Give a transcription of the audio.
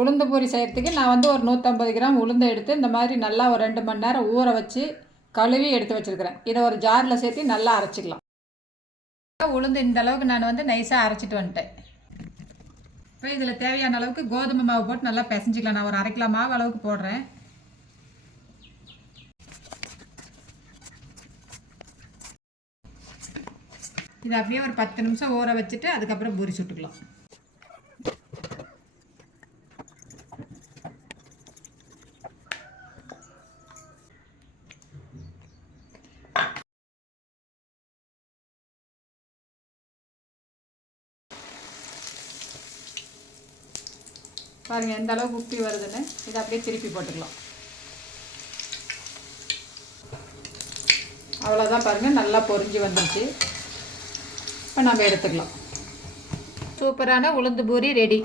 உளுந்து பூரி செய்கிறதுக்கு நான் வந்து ஒரு நூற்றம்பது கிராம் உளுந்து எடுத்து இந்த மாதிரி நல்லா ஒரு ரெண்டு மணி நேரம் ஊற வச்சு கழுவி எடுத்து வச்சுருக்கிறேன். இதை ஒரு ஜாரில் சேர்த்து நல்லா அரைச்சிக்கலாம். உளுந்து இந்த அளவுக்கு நான் வந்து நைஸாக அரைச்சிட்டு வந்துட்டேன். இப்போ இதில் தேவையான அளவுக்கு கோதுமை மாவு போட்டு நல்லா பிசைஞ்சிக்கலாம். நான் ஒரு அரை கிலோ மாவு அளவுக்கு போடுறேன். இதை அப்படியே ஒரு பத்து நிமிஷம் ஊற வச்சுட்டு அதுக்கப்புறம் பூரி சுட்டுக்கலாம். பாருங்கள் எந்த அளவுக்கு உப்பி வருதுன்னு. இதை அப்படியே திருப்பி போட்டுக்கலாம். அவ்வளோதான் பாருங்கள் நல்லா பொரிஞ்சு வந்துருச்சு. இப்போ நம்ம எடுத்துக்கலாம். சூப்பரான உளுந்து பூரி ரெடி.